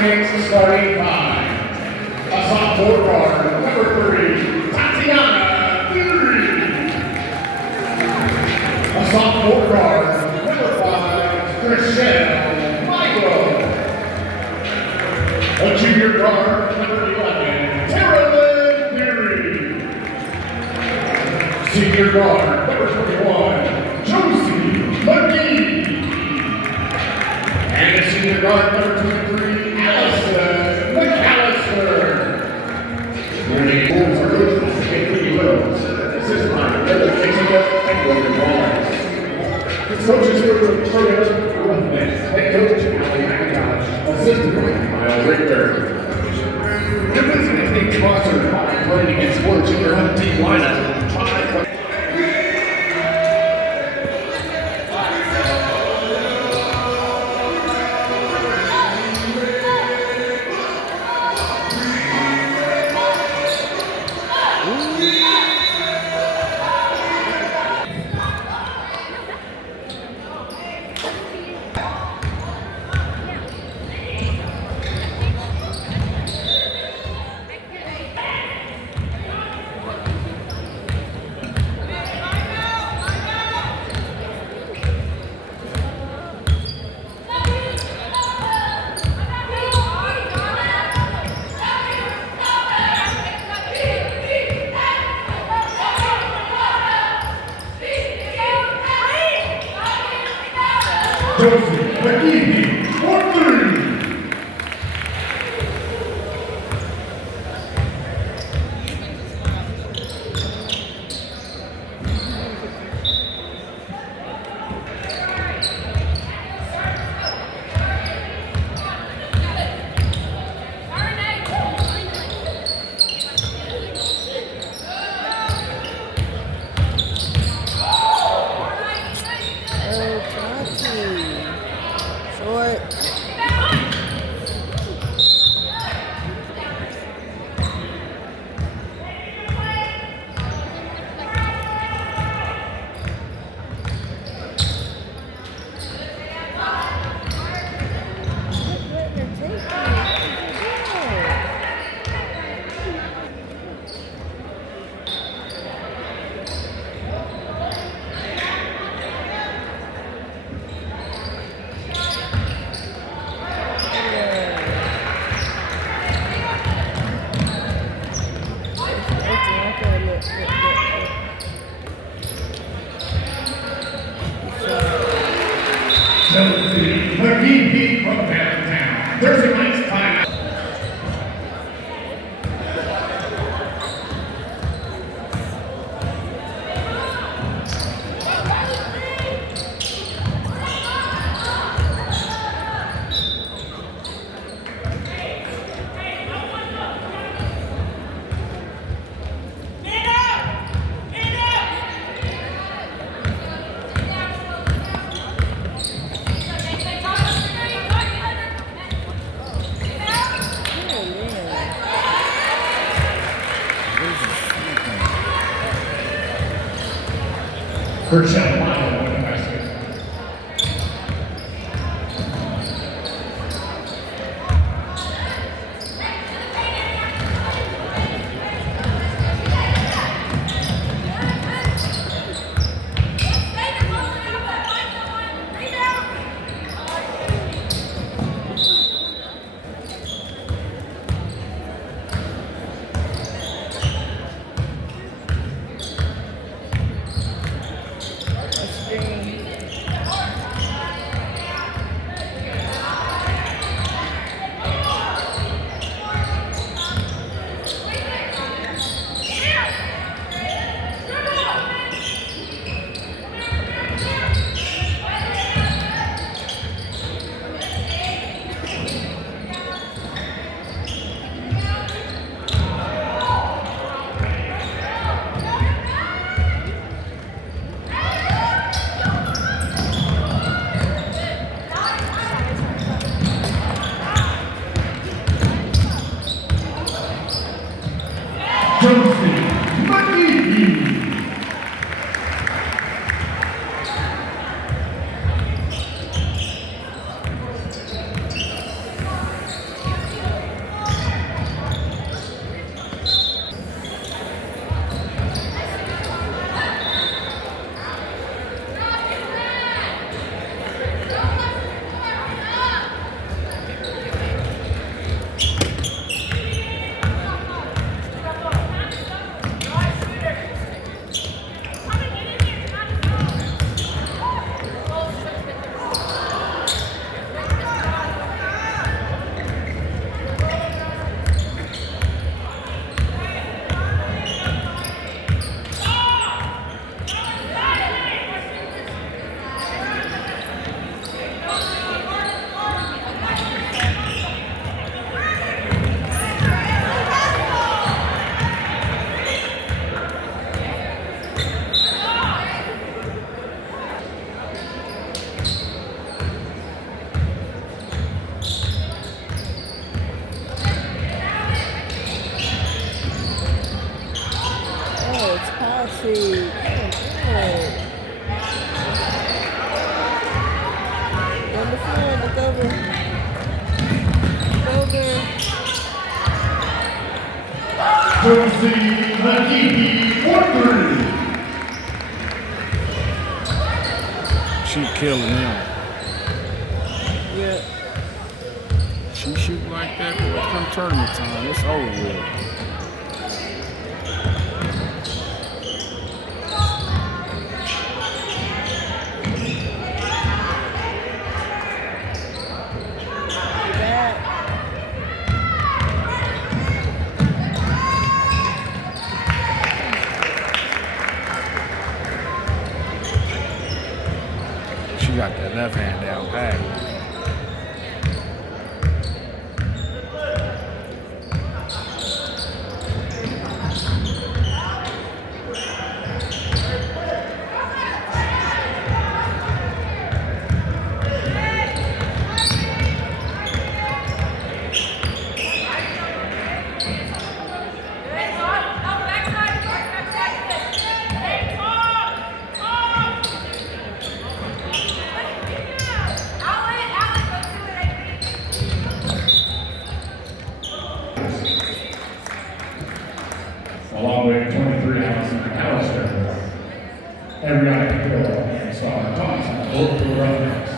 Classics starting five. A sophomore guard, number 3, Tatiana Fury. A sophomore guard, number 5, Chriselle Michael. A junior guard, number 11, Carolyn Fury. Senior guard, number 21, Josie McGee. And a senior guard, number 23, Allison McAllister. Winning goals are coaches Anthony Williams, assistant line, Heather Kissinger, and Logan Barnes. The coaches for the Toyota Roughnecks, head coach Ali McIntosh, assistant coach Kyle Richter. The business is being sponsored by Playing Against Sports Junior Home Team lineup. Josie McGee, 1-3. Josie McGee from downtown. There's a nice time. Chriselle Michael with the basket. Josie McGee. Shit. On the floor, look over. Look over. Josie Lakiki, 4-3. She killing him. Yeah. She shoot like that, boy. Come tournament time, it's over with. She got that left hand down pat. Along with 23, Allison McAllister, Ariana Hill, and Sarah Thompson, both for the Roughnecks.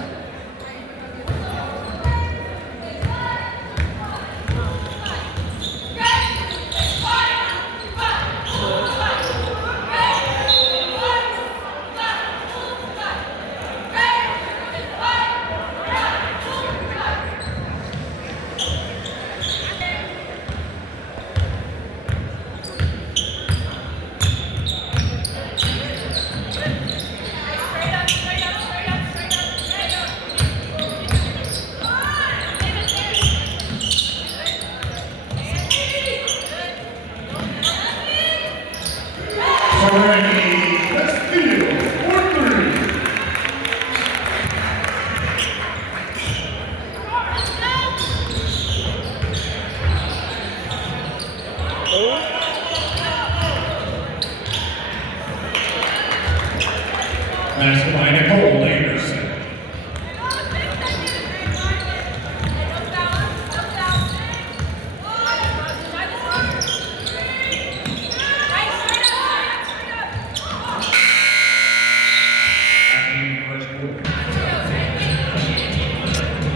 That's by Nicole Anderson.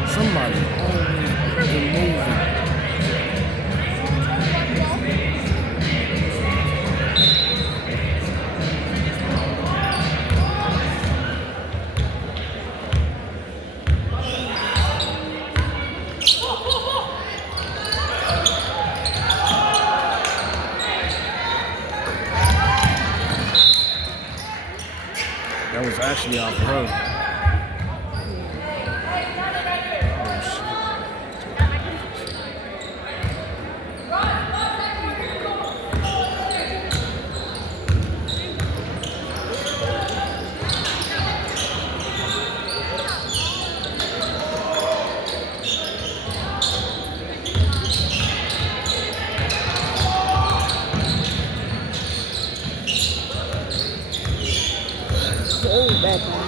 Somebody always moving. That was actually off her. Oh, back on.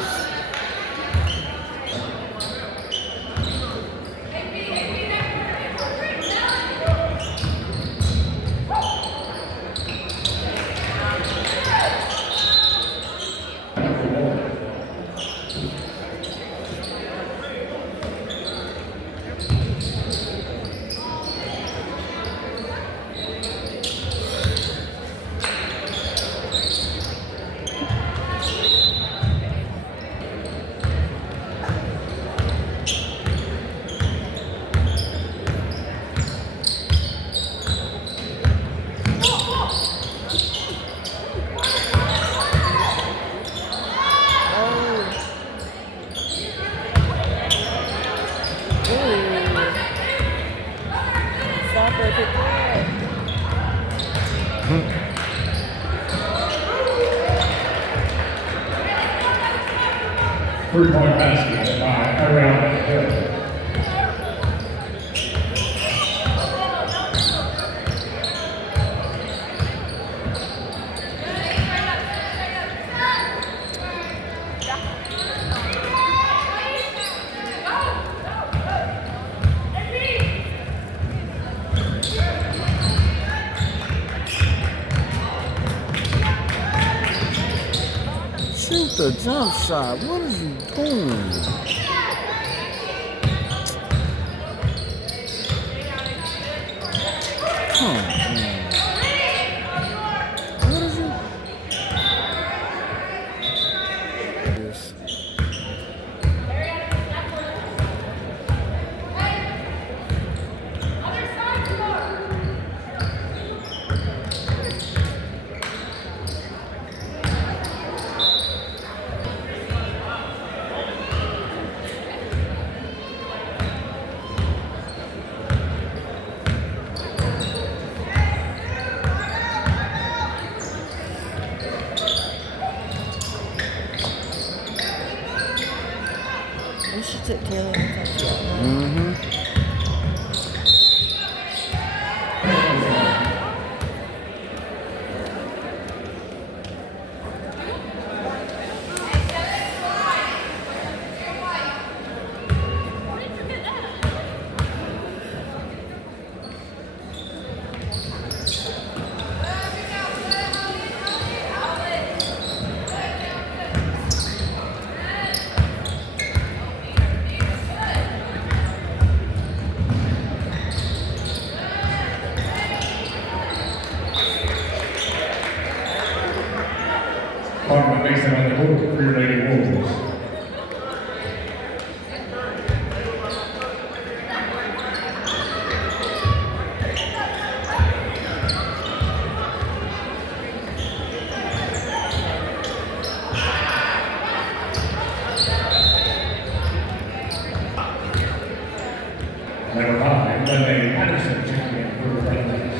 Software picked her up. 3-point basket by Ariana Hill. the jump shot. What is he doing? Come on. What is it? Yes. We should take Taylor and talk to y'all. Mm-hmm. Partner Mason on the court for your Lady Wolves. Number 5, Lene Patterson, checking in for the Red Wings.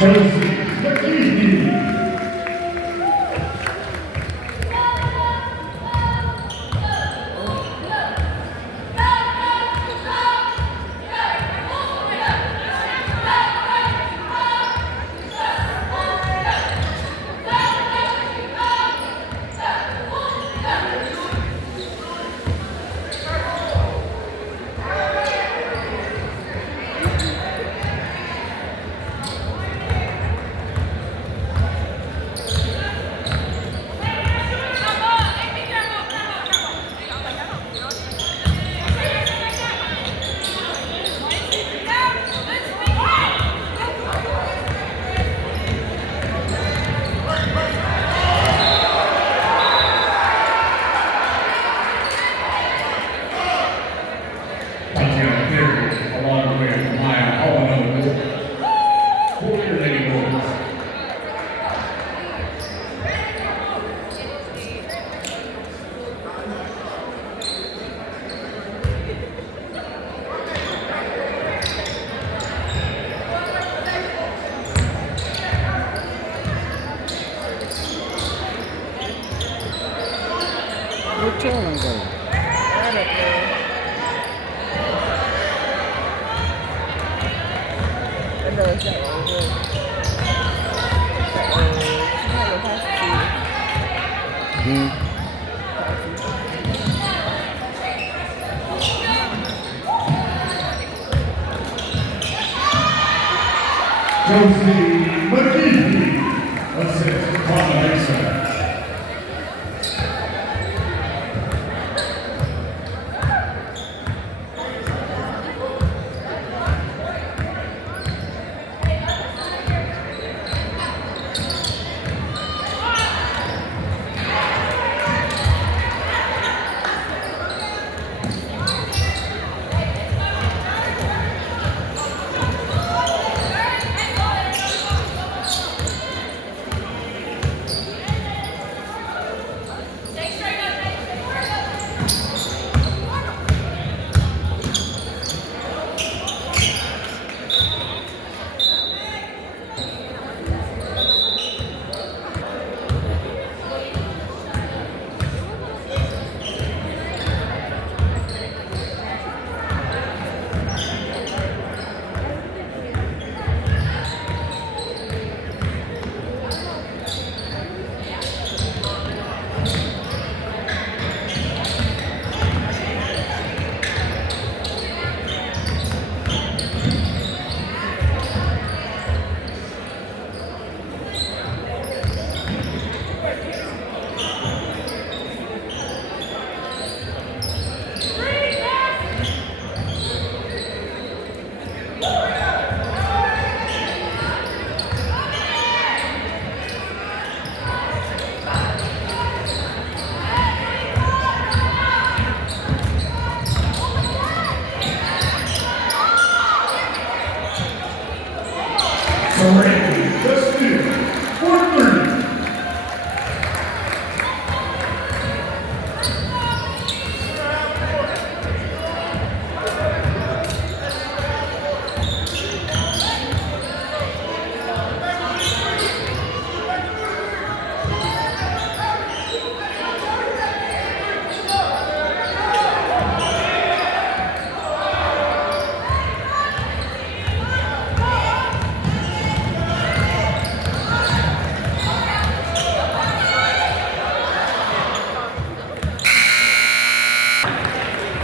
Josie McKee. Tatiana Perry, along with Maya Holland for your Lady Wolves. Where Taylor go? I don't know. I know it's that one. Hello, Pastor. Hmm. Josie McKee, assist Partner Mason. Randy Justin, 430.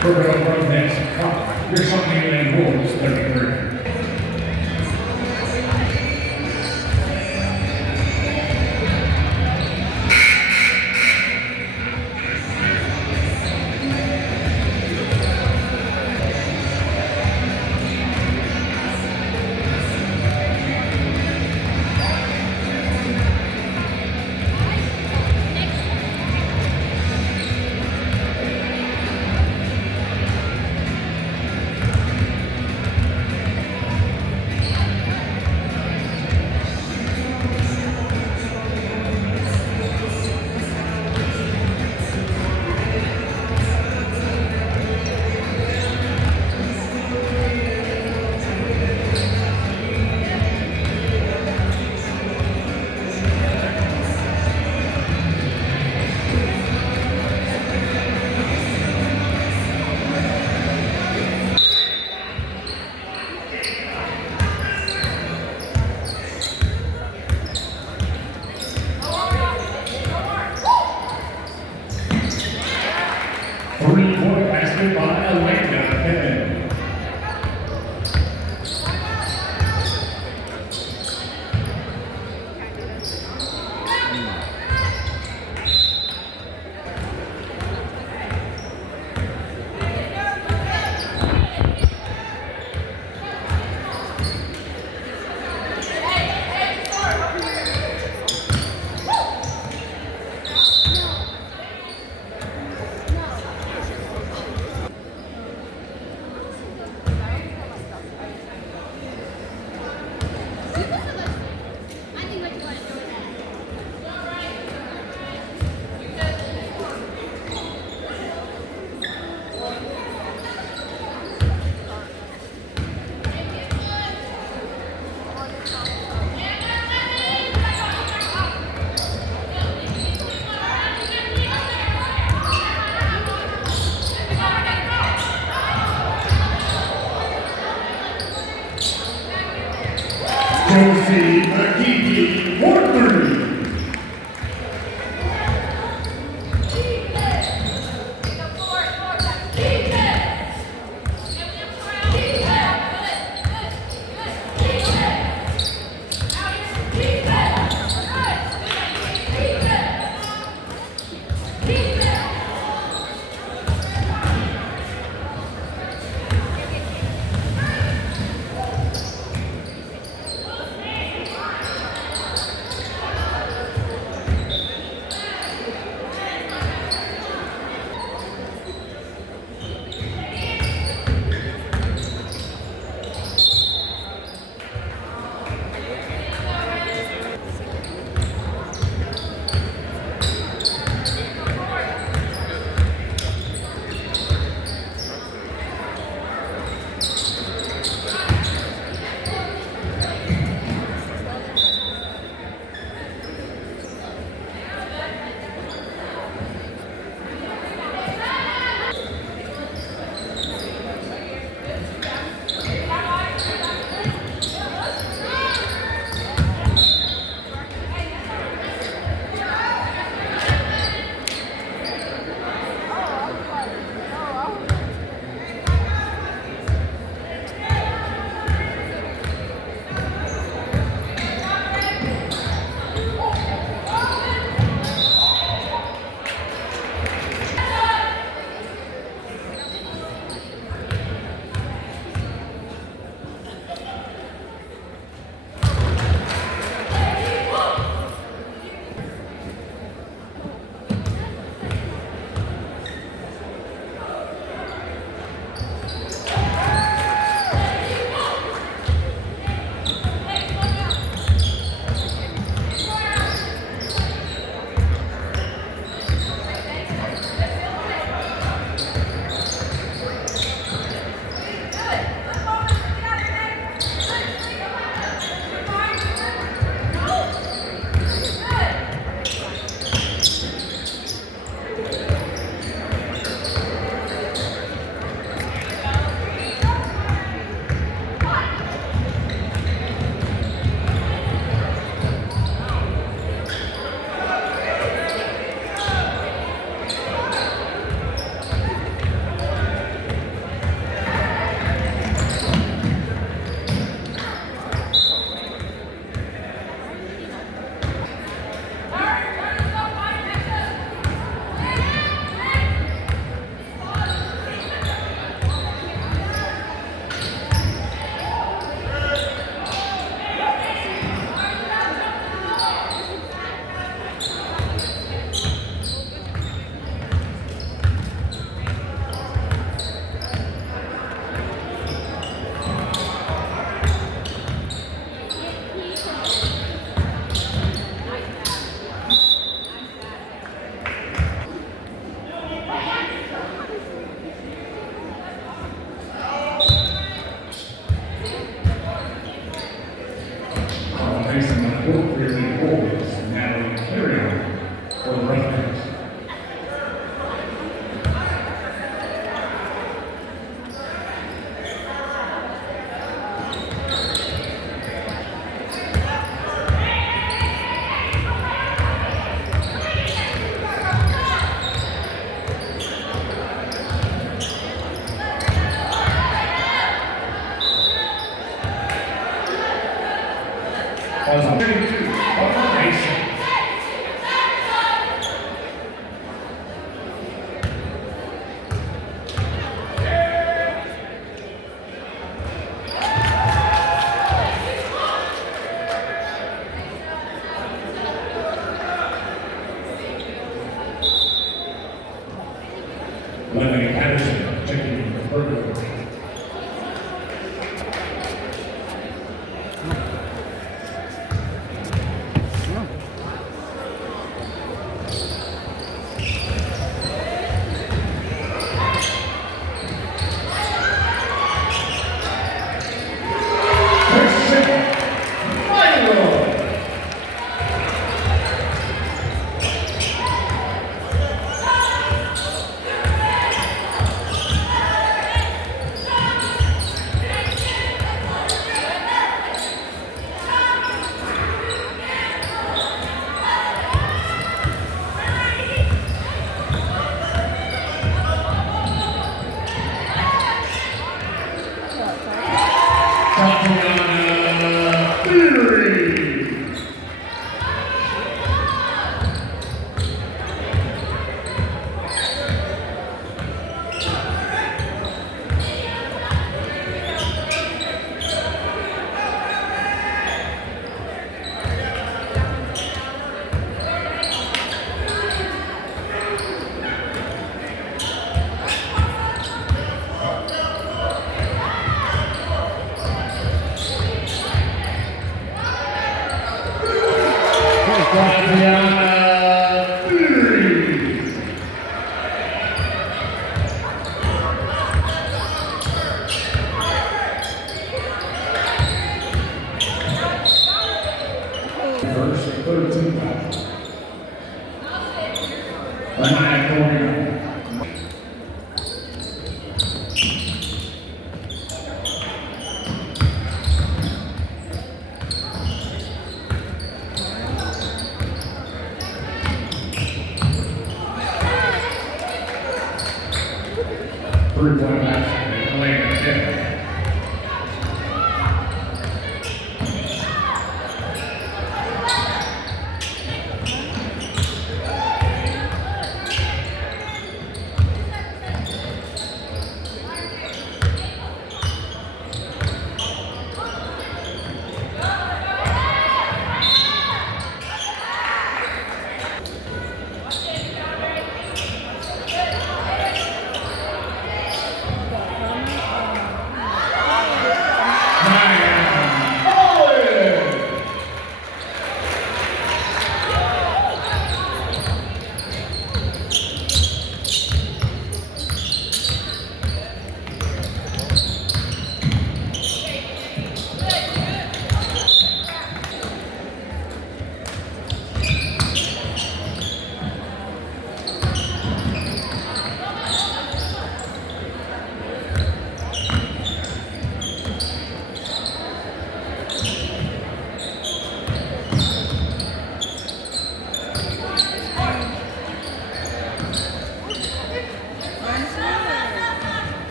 Purple from next cup. Here's something in rules, 33. Three-point basket by Elena Penn. Josie McGeehee, 430. Brooklyn Wolves, Natalie Carrion for the Roughriders. Calls on 32, Butler Mason. Lenny Patterson taking the first. Tatiana Theory. Tatiana Theory. First 13 foul. Amaya Correa. Three-point basket, Elena Tiff.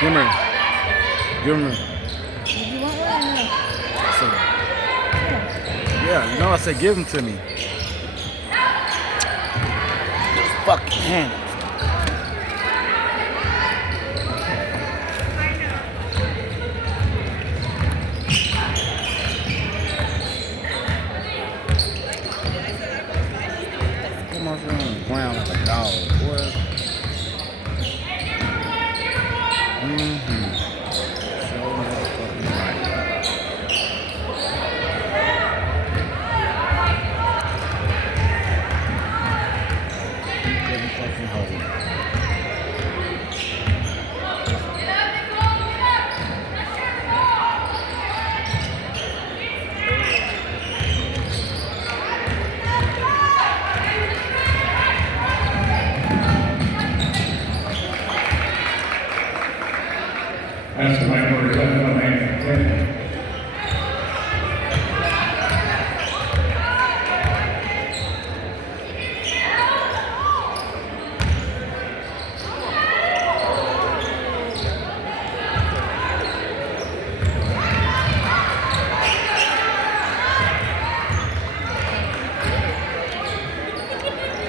Give me. Give me. Did you want one or no? So, yeah, you know I said give them to me. Just fucking hand it. Come on from the ground like a dog, boy. So motherfucking right. You couldn't fucking hold.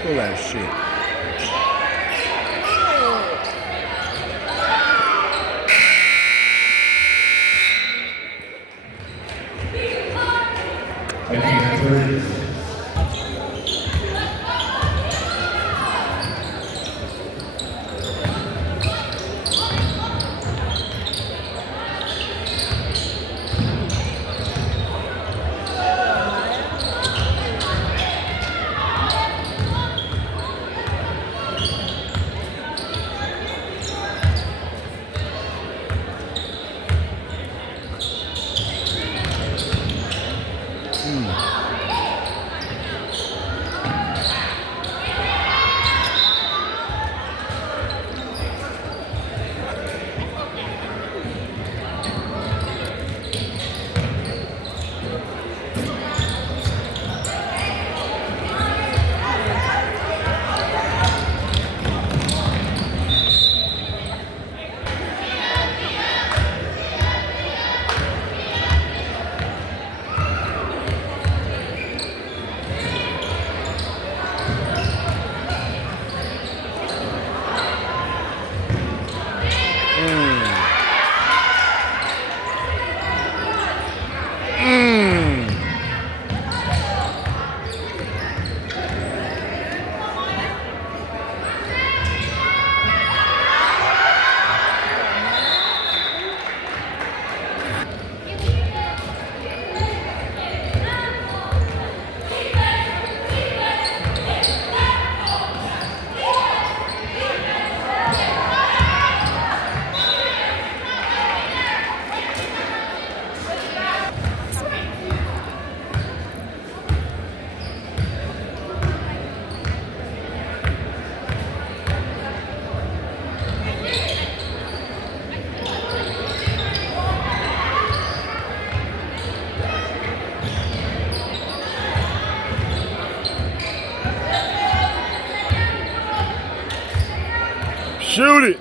Pull that shit. Again, 30. Shoot it.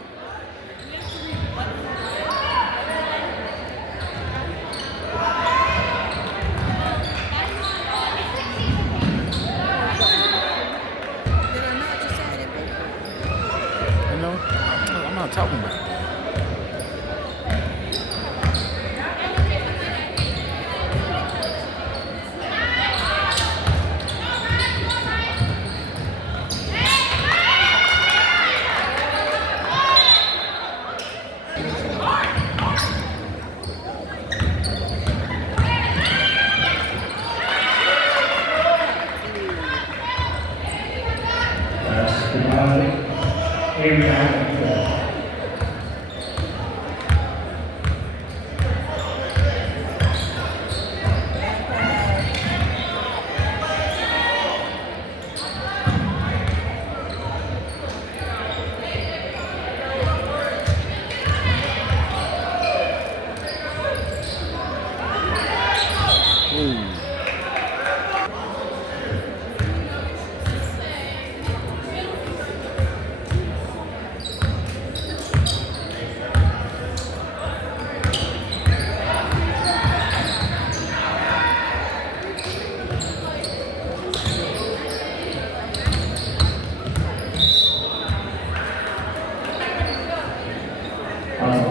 Did I not just say it? You know, I'm not talking about it. That's goodbye. Amen.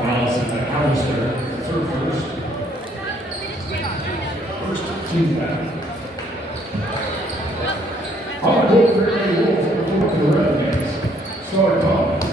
Allison McAllister, third first. First team back. On the court for Eddie Wolf, for the Red Soy Thomas.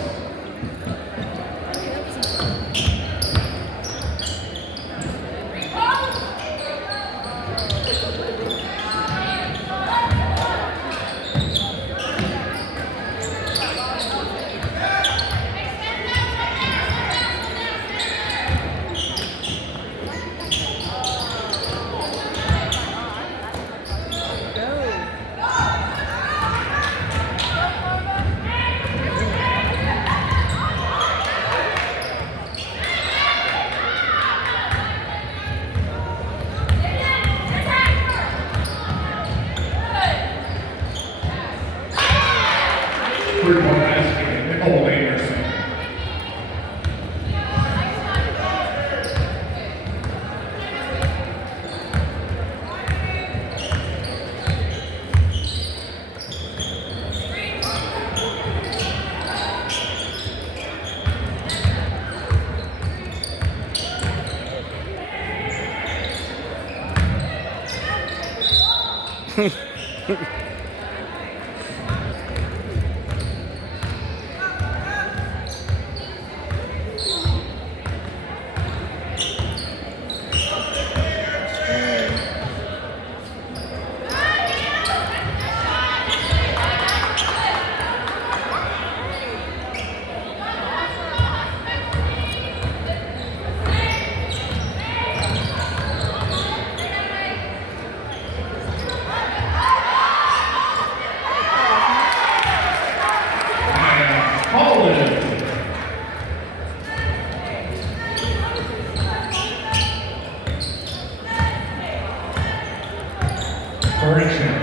Correction,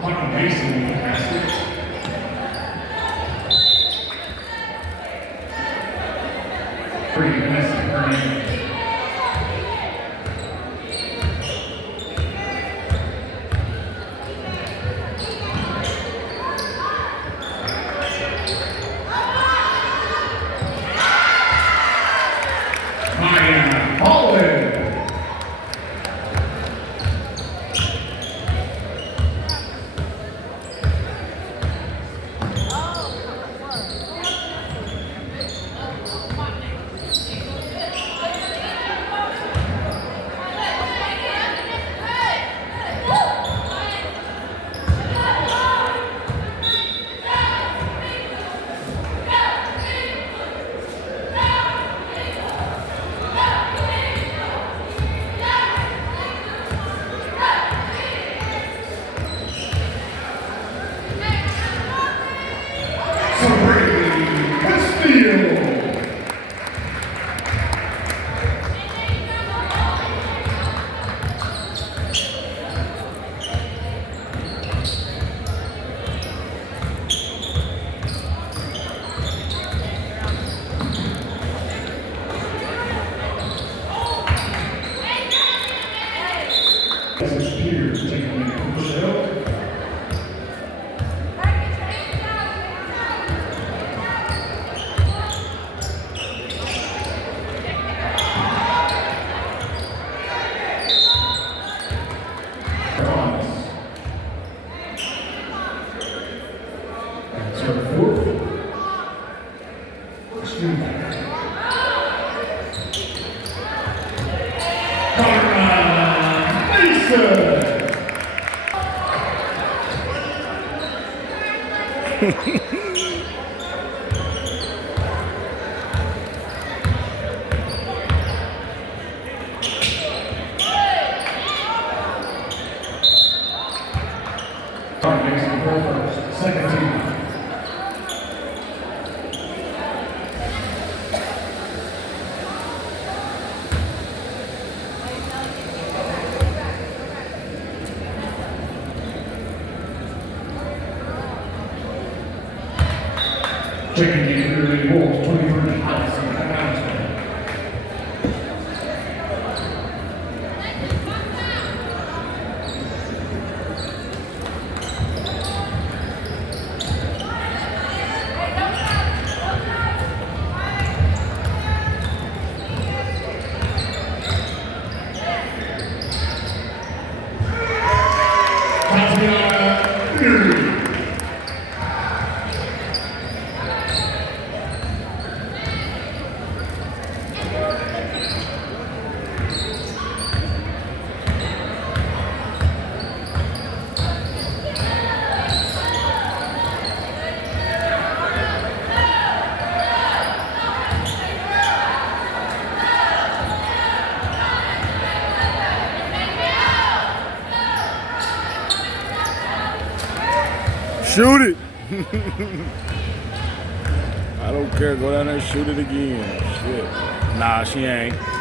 Hunter Mason basket. Pretty messy, Hernandez. Maya Holloway. This is Peters taking the Michelle. That's her fourth. Second team. Taking the early Wolves 21 house in Afghanistan. Tatiana Erie. Shoot it. I don't care. Go down there and shoot it again. Shit. Nah, she ain't.